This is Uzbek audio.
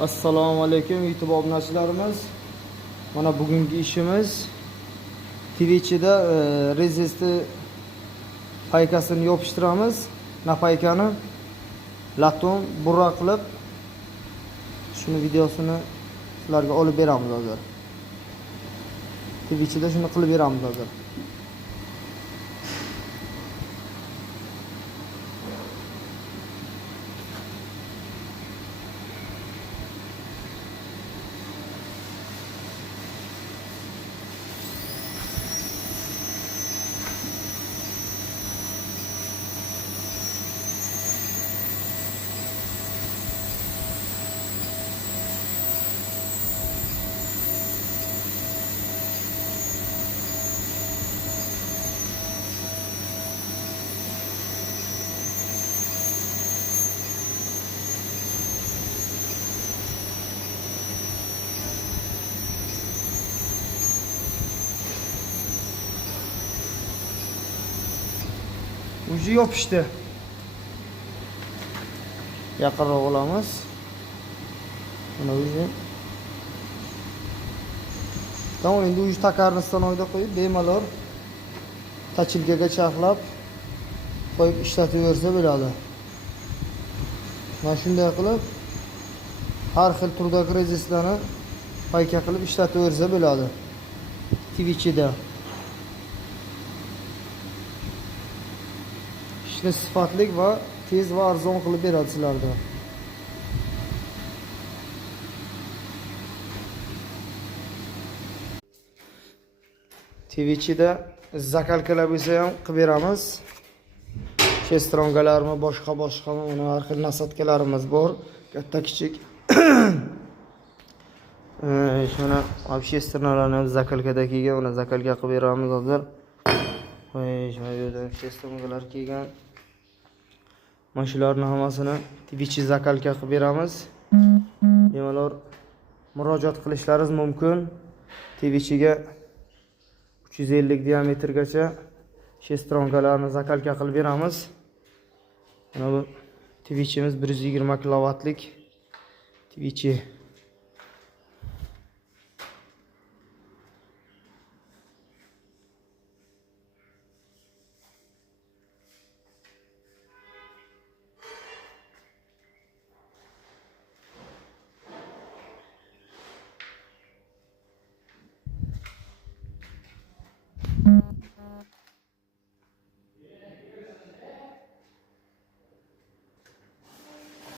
Assalomu alaykum YouTube obunachilarimiz. Mana bugungi ishimiz Twitch'da rezistni paykasini yopishtiramiz. Napaykani laton burra qilib shuni videosini sizlarga olib beramiz hozir. Twitch'da shuni qilib beramiz hozir. Ucu yopishdi. Yaqinroq olamiz. Mana ucu. Tamam, endi ucu takarni stanoyda qo'yib, bemalol tachilkaga chaqlab qo'yib ishlataversa bo'ladi. Mana shunday qilib har xil turdagi rezistlarni payka qilib ishlataversa bo'ladi. Twitch'da ishni sifatli va tez va arzon qilib beradi sizlarga. Twitch'da zakalkalar bo'lsa ham qilib beramiz. Shestrongalarmi, boshqa mana har xil nasatkalarimiz bor, katta kichik. Shuna shestronalarni ham zakalkada kelgan, uni zakalka qilib beramiz hozir. Mana bu yerda shestrongalar kelgan. Mana shularning hammasini Twitch zakalka qilib beramiz. Bemalol murojaat qilishlaringiz mumkin. Twitch'ga 350 diametrgacha shestrongalarni zakalka qilib beramiz. Mana bu Twitch'imiz 120 kilovatlik Twitch.